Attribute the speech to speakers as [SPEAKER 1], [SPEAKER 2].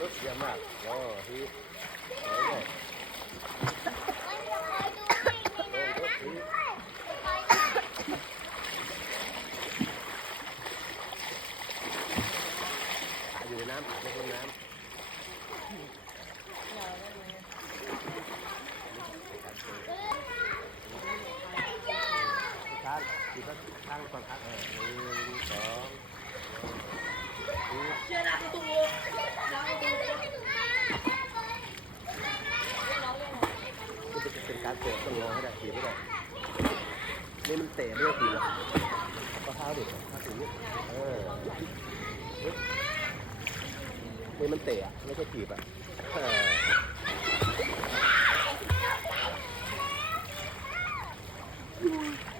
[SPEAKER 1] ปึ๊บเยี่ยมากโอ้ทีสวยเลยโอ้ยทีขาอยู่ในน้ำไม่พ้นน้ำทางทางก่อนครับ การเตะต้องรอให้ได้ถีบไม่ได้นี่มันเตะไม่ได้ถีบหรอกก็เท้าดิเท้าถีบเออนี่มันเตะไม่ใช่ถีบอะอืม